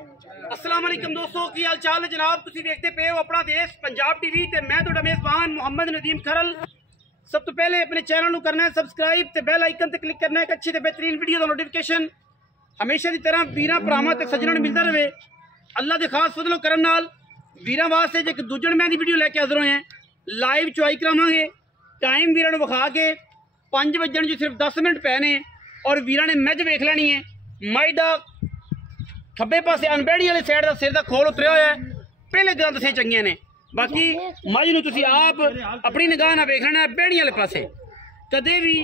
अस्सलाम वालेकुम दोस्तों, की हाल चाल है जनाब। तुसीं देखते पे हो अपना देश पंजाब टीवी ते मैं तुहाडा मेज़बान मोहम्मद नदीम खरल। सब तो पहले अपने चैनल को करना है सबसक्राइब ते बेल आइकन ते क्लिक करना है एक अच्छी ते बेहतरीन वीडियो का नोटिफिकेशन हमेशा की तरह वीरां भरावां ते सज्जनां नूं मिलता रहे। अल्लाह के खास फजलो करम नाल वीरां वास्ते एक दूजण मैं वीडियो लैके हाज़र होए हैं। लाइव चुआई करावांगे। टाइम वीरां नूं विखा के 5 वजन जो सिर्फ 10 मिनट पै ने और वीरां ने मैच वेख लैनी है। मई दा खब्बे पासे अनबेड़ी वाली साइड का सिर का खोल उतरिया होया है। पहले गंद से चंगियां ने, बाकी मझ नूं तुसीं आप अपनी निगाह नाल वेख लेना। बेड़ी वाले पासे कदे भी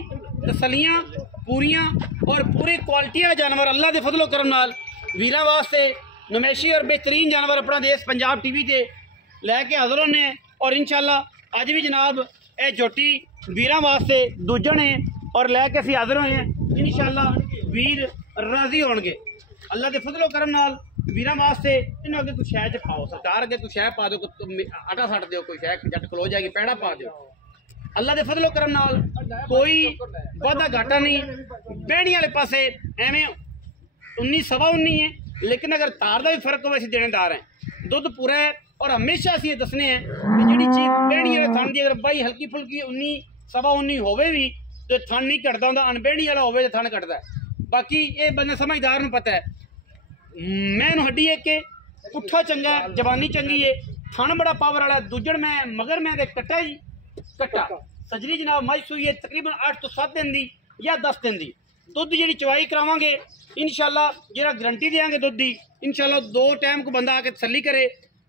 तसलियां पूरियां और पूरी क्वालिटी का जानवर अल्लाह के फजलो करम नाल वीरां वास्ते नमैशी और बेहतरीन जानवर अपना देश पंजाब टीवी ते लैके हाज़र होने। और इंशाअल्लाह अज भी जनाब यह झोटी वीरां वास्ते दूजण है और लैके असीं हाज़र होए हैं। इंशाअल्लाह वीर राजी होणगे अल्लाह के फजलो करम नाल वीरां वास्ते। इन्हों अगे कुछ शह च पाओ, सरकार अगे कुछ शह पा दो, आटा सट दो, कोई शह जट खलो जाएगी, पैड़ा पा दो। अल्लाह के फजलो करम नाल कोई वादा घाटा नहीं। बेड़ी वाले पासे एवें 19 सवा 19 है, लेकिन अगर तार का भी फर्क हो असीं देनेदार हैं। दुध पूरा है और हमेशा असीं ये दसने हैं कि जिहड़ी चीज़ बेड़ी वाले थन की अगर बाई हल्की फुल्की 19 सवा 19 होवे भी तो थन नहीं कटदा हुंदा, अनबेड़ी वाला होवे तो थन कटदा है। बाकी ये बंदे समझदार नूं पता है। मैं हड्डी है कि पुट्ठा चंगा है, जवानी चंगी है, थन बड़ा पावर वाला। दूजण मैं मगर मैं कट्टा जी कट्टा सजरी जनाब मझ सूई है तकरीबन 8 तो 7 दिन दी या 10 दिन दी। दुध जी चवाई करावांगे इंशाअल्लाह, जो गारंटी देंगे दुध की इंशाअल्लाह। 2 टाइम को बंदा आके तसली करे।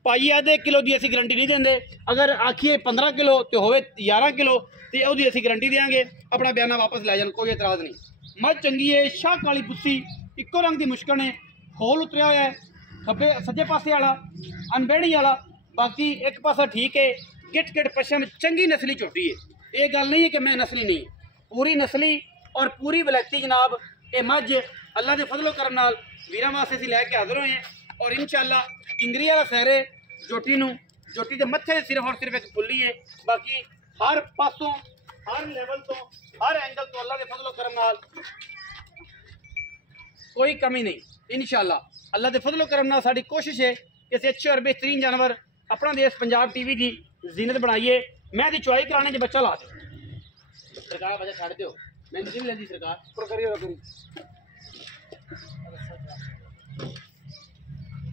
पाई आधे किलो की असी गारंटी नहीं देंगे, अगर आखिए 15 किलो तो होवे 11 किलो तो वही असी गारंटी देंगे। अपना बयाना वापस लै जान, कोई एतराज़ नहीं। मझ चंगी है, शाह काली बुस्सी, इको रंग की मुश्कन है, खोल उतरिया हुआ है खब्बे सज्जे पासे वाला अनबेड़ी वाला। बाकी एक पासा ठीक है, गिट गिट पछम चंगी नस्ली झोटी है। ये गल नहीं है कि मैं नस्ली नहीं, पूरी नस्ली और पूरी वलैती जनाब। ये मझ अल्लाह के फजलो करम नाल वीरां वास्ते असीं लैके हाज़र होए हैं। और इंशाअल्लाह किंगरी वाला सैरे झोटी के मत्थे सिर्फ और सिर्फ एक फुल्ली है। बाकी हर पासों हर लेवल तो हर एंगल तो अल्लाह के फजलो करम नाल कोई कमी नहीं। इंशाअल्लाह अल्लाह के फजलो करम नाल साडी कोशिश है कि असीं अच्छे और बेहतरीन जानवर अपना देश पंजाब टीवी की जीनत बनाइए। मैं दी चुआई कराने च बच्चा ला दो, सरकार बच्चा छड़ दो, मैं नहीं लेंदी सरकार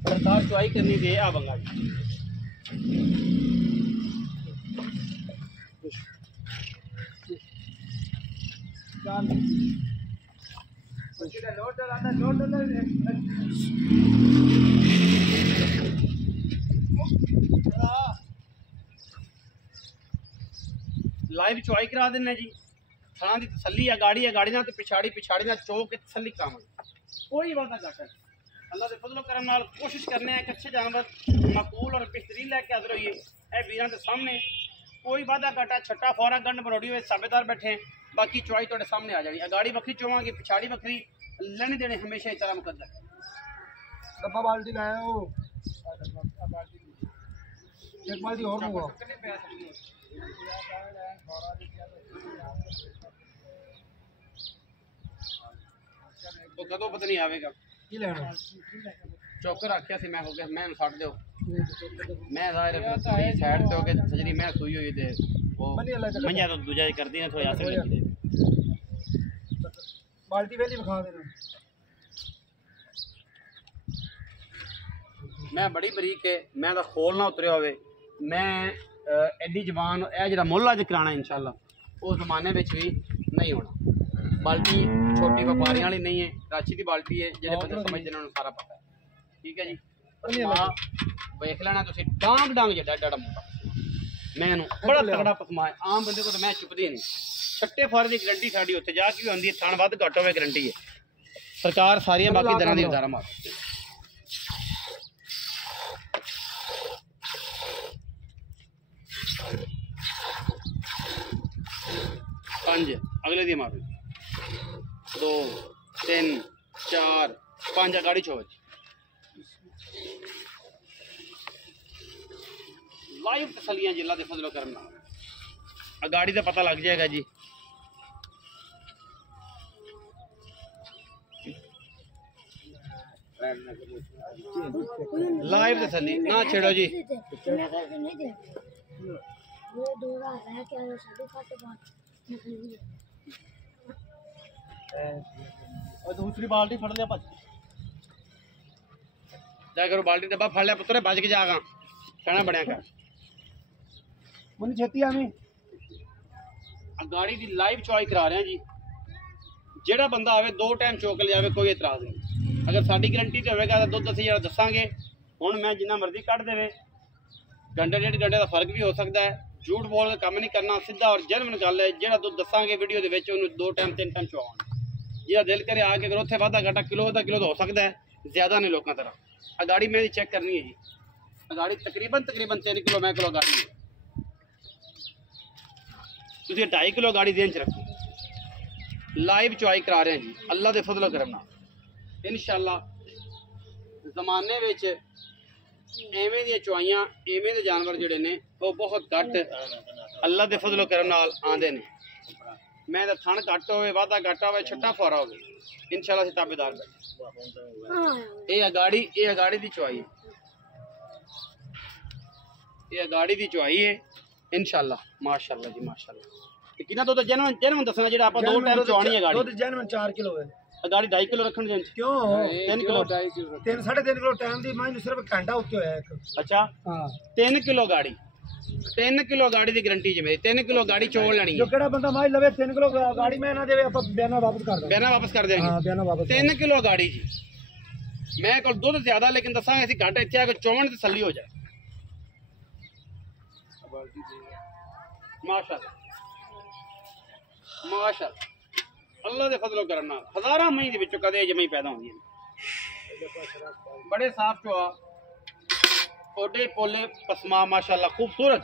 सरकार चुआई करनी दे। आ बंगा लाइव चुआई करा देना जी। थाना की तसली है, गाड़ी ना पिछाड़ी ना चौक के तसली काम कोई वादा घाटा नहीं। अल्लाह के फजलो करम नाल कोशिश करने हैं कि अच्छे जानवर मकबूल और बेहतरीन लैके हाज़र होइए। ए वीरां के सामने कोई वादा घाटा छट्टा फौरा गंढ बरौड़ी हुए साबेदार बैठे हैं। बाकी चुआई तुहाडे सामने आ जानी। गाड़ी बखरी चोवांगे, पिछाड़ी बखरी, लेने देने हमेशा इस तरह मुकद्दर है। डब्बा बाल्टी लाया हो, एक बाल्टी और दूंगा। तो कदों पता नहीं आवेगा की लेना चौकर आख्या सी मैं हो गया मैं सट दो मैं जाहिर साइड पे हो गए सजरी मैं सोई हुई थे वो मंजा तो दूजा कर दी ना थोड़ी असर लगी बाल्टी वेली दिखा देना। मैं बड़ी बरीक है, मैं खोल ना उतरिया होवे। मैं एडी जवान यह जो मुल अज कराना इंशाअल्लाह उस जमाने में भी नहीं होना। बाल्टी छोटी व्यापारियों वाली नहीं है, राची की बाल्टी है, जो बंदे समझते हैं उन्होंने सारा पता है। ठीक है जी, वेख लेना तुम डांग डांग जड़ा एडा मोटा मैं बड़ा तगड़ा पसमा है। आम बंदे को तो मैं चुपदी नहीं। छट्टे फार की गारंटी साड़ी उत्थे जाके भी आती है, थन वध घट होवे गारंटी है सरकार सारिया बाकी दिनों की उधारा मार। पंज अगले दी मारो 2 3 4 5 गाड़ी छोड़ लाइव तसलियां जिला के फजलो करना गाड़ी का पता लग जाएगा जी। लाइव तसल्ली ना छेड़ो जी। और दूसरी बाल्टी फड़ लिया जा करो बाल्टी डब्बा फड़ लिया पुत्र बच के जागा कहना बनया कर मुझे छेती आमी गाड़ी की लाइव चॉइस करा रहे हैं जी। ਜਿਹੜਾ ਬੰਦਾ ਆਵੇ 2 ਟਾਈਮ ਚੋਕ ਲਿਆਵੇ ਕੋਈ ਇਤਰਾਜ਼ ਨਹੀਂ। ਅਗਰ ਸਾਡੀ ਗਰੰਟੀ ਤੇ ਹੋਵੇਗਾ ਤਾਂ ਦੁੱਧ ਅਸੀਂ ਜਿਹੜਾ ਦੱਸਾਂਗੇ। ਹੁਣ ਮੈਂ ਜਿੰਨਾ ਮਰਜ਼ੀ ਕੱਢ ਦੇਵੇ ਘੰਟੇ 1.5 ਘੰਟੇ ਦਾ ਫਰਕ ਵੀ ਹੋ ਸਕਦਾ ਹੈ। ਝੂਠ ਬੋਲ ਕੇ ਕੰਮ ਨਹੀਂ ਕਰਨਾ, ਸਿੱਧਾ ਔਰ ਜੈਨੂਇਨ ਗੱਲ ਹੈ। ਜਿਹੜਾ ਦੁੱਧ ਦੱਸਾਂਗੇ ਵੀਡੀਓ ਦੇ ਵਿੱਚ ਉਹਨੂੰ 2 ਟਾਈਮ 3 ਟਾਈਮ ਚਵਾਉਣਾ। ਜਿਹੜਾ ਦਿਲ ਕਰੇ ਆ ਕੇ ਅਗਰ ਉੱਥੇ ਵਾਧਾ ਘਾਟਾ ਕਿਲੋ ਦਾ ਕਿਲੋ ਤਾਂ ਹੋ ਸਕਦਾ ਹੈ, ਜ਼ਿਆਦਾ ਨਹੀਂ ਲੋਕਾਂ ਤਰ੍ਹਾਂ। ਆ ਗਾੜੀ ਮੈਂ ਚੈੱਕ ਕਰਨੀ ਹੈ ਜੀ। ਆ ਗਾੜੀ ਤਕਰੀਬਨ 3 ਕਿਲੋ ਮੈਂ ਕਿਲੋ ਗਾੜੀ ਹੈ। ਤੁਸੀਂ 2.5 ਕਿਲੋ ਗਾੜੀ ਦੇਣ ਚ ਰੱਖੋ। लाइव चुआई करा रहे हैं जी अल्लाह के फजल करम नाल इंशाअल्लाह। जमाने विच एवें दी चुआइयां एवें दे जानवर जिहड़े ने वो बहुत घट अल्लाह के फजल करम नाल आंदे ने। मैं तो थण घट होवे वाधा घट होवे छट्टा फुआरा होवे इंशाअल्लाह असीं ताबेदार बैठे। ये अगाड़ी दी चुआई है, ये अगाड़ी दी चुआई है इंशाअल्लाह। माशाअल्लाह जी माशाअल्लाह। कितना दुध जैनुइन दसना जेड़ा आपा 2 टाइम चवानी है गाड़ी। दुध जैनुइन 4 किलो है। गाड़ी 2.5 किलो रखन देन क्यों 3 किलो 3 3.5 किलो टाइम दी मैं सिर्फ घंटा उत्ते होया एक। अच्छा हां 3 किलो गाड़ी 3 किलो गाड़ी दी गारंटी जे मेरी 3 किलो गाड़ी चोल लेनी जो केड़ा बंदा माई लवे 3 किलो गाड़ी में ना देवे आपा बयाना वापस कर दे। बयाना वापस कर देंगे। हां बयाना वापस 3 किलो गाड़ी जी। मैं कोल दुध ज्यादा लेकिन दसांगे सी घट इत्थे आके चोवन ते तसल्ली हो जाए। माशाअल्लाह माशाअल्लाह अल्लाह दे फजलो करम नाल हज़ारां मई दे विचों कदे जमई पैदा होंदियां। बड़े साफ चोआ ओडे पोले पसमा माशाअल्लाह खूबसूरत।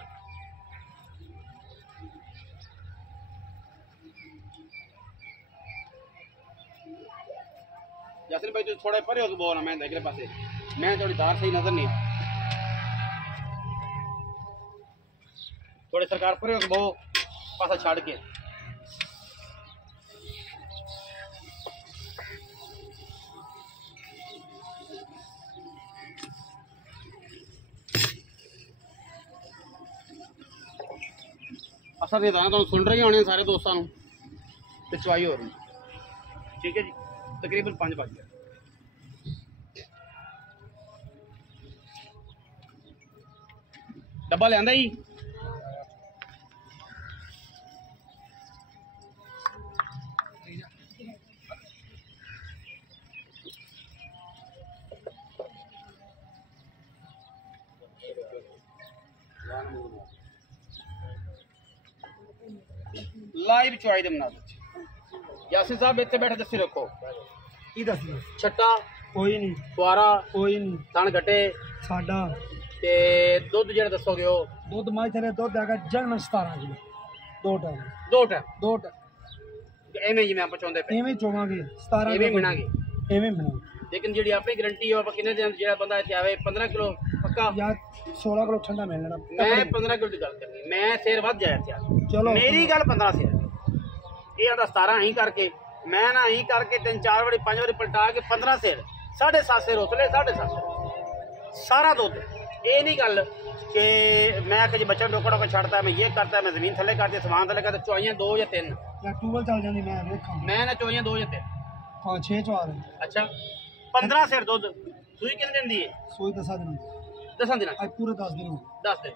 यासिन भाई तू थोड़े परे हो बोल ना मैं अगले पासे मैं थोड़ी धार सही नजर नहीं थोड़े सरकार परे हो बहु पासा छड़ के असर ये तो सुन रहे होने सारे दोस्तों तो चवाई हो रही। ठीक है जी तकरीबन 5 बज गए। डब्बा लिया जी लाइव चुआई दे मुनासिब। यासिन साहब इतने बैठे दस्सी रखो की दसी छट्टा कोई नहीं फुआरा कोई नहीं थण गटे साडा ते दुध जेड़ा दसोगे हो दुध माई थले दुध आगा जन्म 17 किलो 2 टाइम 2 टाइम एवें जी मैं पहुंचांदे पे एवें चोवांगे 17 एवें मिनांगे एवें मिनांगे। लेकिन जेड़ी अपनी गारंटी हो किन्ने दिन जेड़ा बंदा इत्थे आवे 15 किलो पक्का या 16 किलो ठंडा मिल लेना। मैं 15 किलो की गल करनी मैं सेर वध जाया इत्थे चलो मेरी गल 15 सेर ये आंदा 17 ही करके मैं ना ही करके 3-4 बारी 5 बारी पलटा के 15 सेर 7.5 सेर उतले 7.5 सारा दुध। ये नहीं गल कि मैं आखे जी बच्चा डोका डोका छड़ता है मैं ये करता है मैं जमीन थले करती सामान थले करता चुआइयां 2 या 3 या टूबल चल जानी मैं देखा मैं ना चुआइयां 2 या 3 हां 6 चवा रहे। अच्छा 15 सेर दुध सूई किन दिन दी है सूई 10 दिन 10 दिन आज पूरे 10 दिन हो 10 दिन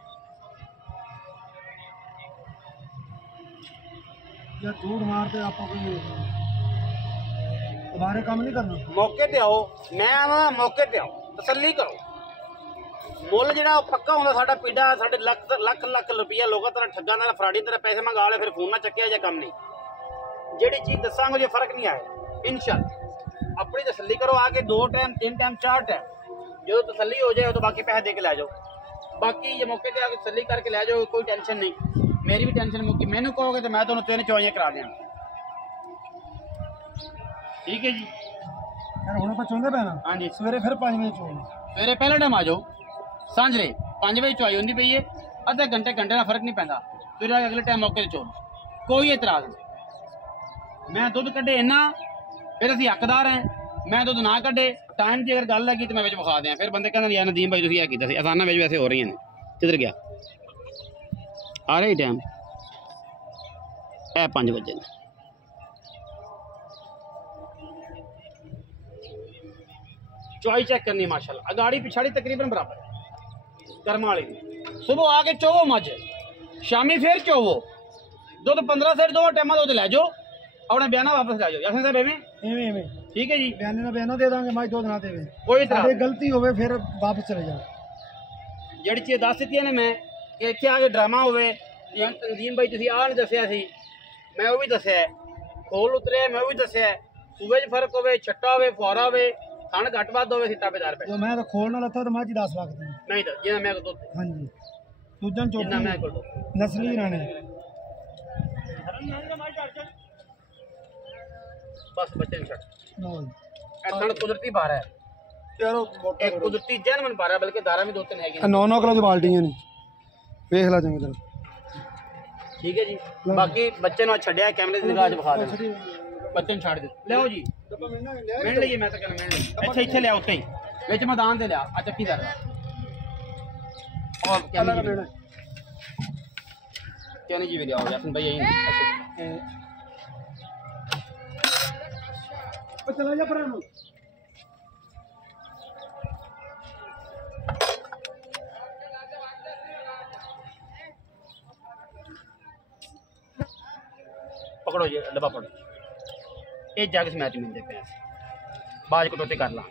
या झूठ मारते आपको कोई तुम्हारे काम नहीं करना। मौके पे आओ मैं आवां मौके पे आओ तसल्ली करो। मुल जो पक्का होंगे साडा पीड़ा साढ़े लख लख लख रुपया लोगों तरह ठगा तरह फराडी तरह पैसे मंगा ले फिर फोन ना चक्या जाए काम नहीं जेड़ी चीज़ दसांगे जो फर्क नहीं आया इंशाअल्लाह अपनी तसल्ली करो आके 2 टाइम 3 टाइम 4 टाइम जो तसल्ली हो जाए तो बाकी पैसे दे के लै जाओ। बाकी ये मौके पर आके तसल्ली करके लै जाओ कोई टेंशन नहीं मेरी भी टेंशन मुक्की मैनू कहोगे तो मैं तुम्हें 3 चुआइयां करा दें। ठीक है जी यार हुण ਆਪਾਂ ਚੋਂਦੇ ਪੈਣਾ। हाँ जी सवेरे फिर 5 बजे चोना सवेरे पहले टाइम आ जाओ सांझरे 5 बजे चुआई होंगी पई है अद्धे घंटे घंटे का फर्क नहीं पैंदा फिर अगले टाइम मौके चो कोई एतराज नहीं। मैं दुध कढ़े इन्ना फिर असीं हकदार हैं मैं दुध ना कड्डे टाइम की अगर गल लगी तो मैं विच विखा दियां फिर बंदे कहंदे यार नदीम भाई तुसीं यह कीता सी आसाना विच वैसे हो रही हैं किधर गया आ रही टाइम ए 5 बजे चौई चेक करनी माशाल्लाह अगाड़ी पिछाड़ी तकरीबन बराबर कर्मा वाली सुबह आके चोवो मझ शामी फिर चोवो दुध 15 से 2 टाइम दुध लै जाओ अपना बयाना वापस लै जाओ यासीन साहब एवें ठीक है जी बयाने ना बयाना दे देंगे मज दुध ना देवे कोई तरह गलती होवे फिर वापस चले जाओ ਜਿਹੜੀ ਚੀਜ਼ ਦੱਸ ਦਿੱਤੀ ਨੇ ਮੈਂ ਕਿ ਇੱਥੇ ਆ ਕੇ ਡਰਾਮਾ ਹੋਵੇ ਜਾਂ ਤਨਜ਼ੀਮ ਭਾਈ ਤੁਸੀਂ ਆਹ ਨਹੀਂ ਦੱਸਿਆ ਸੀ ਮੈਂ ਉਹ ਵੀ ਦੱਸਿਆ ਖੋਲ ਉਤਰਿਆ ਮੈਂ ਉਹ ਵੀ ਦੱਸਿਆ ਸੂਬੇ 'ਚ ਫਰਕ ਹੋਵੇ ਛੱਟਾ ਹੋਵੇ ਫੁਆਰਾ ਹੋਵੇ ਥਣ ਘੱਟ ਵੱਧ ਹੋਵੇ ਸੀ ਤਾਬੇਦਾਰ ਪੈ ਜੋ ਮੈਂ ਤਾਂ ਖੋਲਣਾ ਲੱਥਾ ਤਾਂ ਮੱਝ 10 ਲੱਖ ਦੀ ਨਹੀਂ ਤਾਂ ਜਿੰਨਾ ਮੈਂ ਕੋਲ ਹਾਂਜੀ ਦੂਜਾ ਚੋਟੀ ਜਿੰਨਾ ਮੈਂ ਕੋਲ ਨਸਲੀ ਰਾਣੇ ਬਸ ਬੱਚੇ ਨੂੰ ਛੱਡ ਨੋ ਇਹ ਥਣ ਕੁਦਰਤੀ ਬਾਰਾ ਹੈ ਯਾਰ ਉਹ एक कुदरती जैनमन बारह बल्कि दारा में 2-3 है 9-9 किलो ਦੀ ਬਾਲਟੀਆਂ ਨੇ ਵੇਖ ਲੈ ਚੰਗੀ ਤਰ੍ਹਾਂ ठीक है जी बाकी बच्चे ਨੂੰ ਛੱਡਿਆ ਕੈਮਰੇ ਦੀ ਨਿਗਾਹ 'ਚ ਵਿਖਾ ਦੇਣਾ ਬੱਚੇ ਨੂੰ ਛੱਡ ਦੇ ਲਿਆਓ ਜੀ ਮਿਲ ਲਈਏ ਮੈਂ ਤਾਂ ਕਹਿੰਦਾ ਮਿਲ ਲਈ ਅੱਛਾ ਇੱਥੇ ਲਿਆ ਉੱਤੇ ਹੀ ਵਿੱਚ ਮੈਦਾਨ ਤੇ ਲਿਆ ਆ ਚੱਕੀ ਦਾ और कहने जी भी लिया यासिन भाई यही चला जा पर पकड़ो जी डब्बा पकड़ो ये जग मैच मिलते पे बाज कटौती कर ला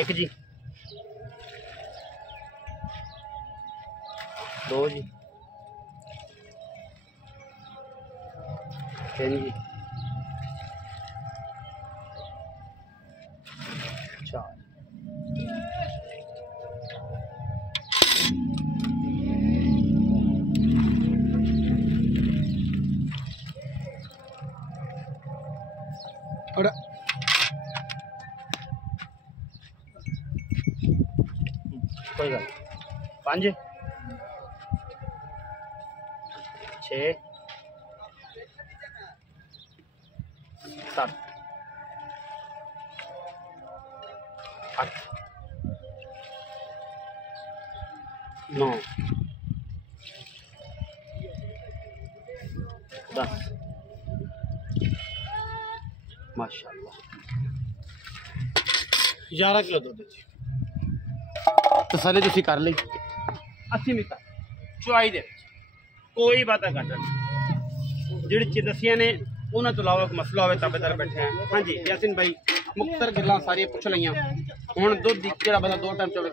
एक जी 2 जी 3 जी 4 और कोई गल 5 6 7 8 9 10 माशाल्लाह 11 किलो दुध जी तसल्ली तुसीं कर ली 80 मिनट चुआई दे कोई बात घट जिहड़ी चीज़ दसियां ने उन्हां तो इलावा कोई मसला होवे ताबेदार बैठे हैं हाँ जी यासिन भाई मुख्तर गल्लां सारियां पुछ लईआं हुण दुध दी किहड़ा बंदा 2 टाइम चोवे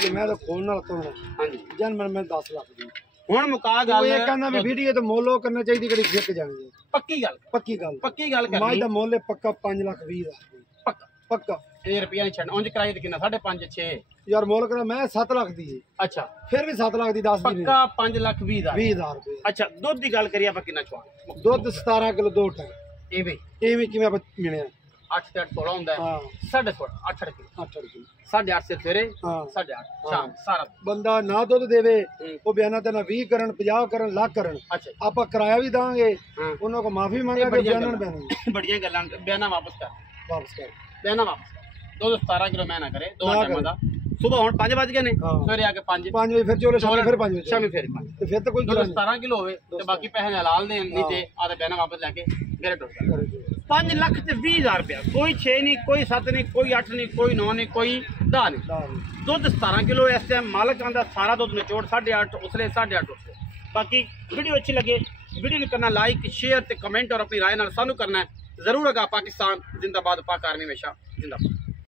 कि मैं तो खोलना लगा हाँ जी जन मैं 10 लाख दी हुण मुका गल ये कहना भी वीडियो तो मोलो करना चाहिए कड़ी जिक जानी पक्की गल पक्की गल करनी माई दा मोल पक्का 5 लाख 20 पक्का पक्का ये रुपया नहीं छड़ना उंज कराई ते कितना 5.5 6 यार मोल करा मैं 7 लाख दी अच्छा फिर भी 7 लाख दी 10 दी पक्का 5 लाख 20 20,000 रुपए अच्छा दुध की गल करिए आप कितना चुआ दुध 17 किलो 2 टाइम एवें किवें आप मिलया 8 से 16 होंदा है हां 16.5 8 किलो 8 किलो 8.5 से सवेरे हां 8.5 शाम सारा बंदा ना दुध देवे वो बयाना ते ना 20 करन 50 करन लाख करन अच्छा आपा किराया भी दांगे हां उन्हों को माफी मांगा के बयाना पैना बढ़िया गल्लां बयाना वापस कर बयाना वापस दो 17 किलो मैं ना करे 2 टाइम दा सुबह हुन 5 बज गए ने सवेरे आके 5 बजे फिर चोले शाम फिर 5 बजे शामी फिर 5 तो फिर तो कोई दो 17 किलो होवे ते बाकी पैसे हलाल दे नहीं ते आधे बयाना वापस लेके मेरे टोल 5 लाख ते 20,000 रुपया कोई 6 नहीं कोई 7 नहीं कोई 8 नहीं कोई 9 नहीं कोई 10 नहीं दुध 17 किलो इस टाइम मालक आंदा सारा दुध निचोड़ 8.5 उसले 8.5 उसले बाकी वीडियो अच्छी लगे वीडियो को करना लाइक शेयर ते कमेंट और अपनी राय नाल सानू करना है जरूर। अगा पाकिस्तान जिंदाबाद, पाक आर्मी हमेशा जिंदाबाद।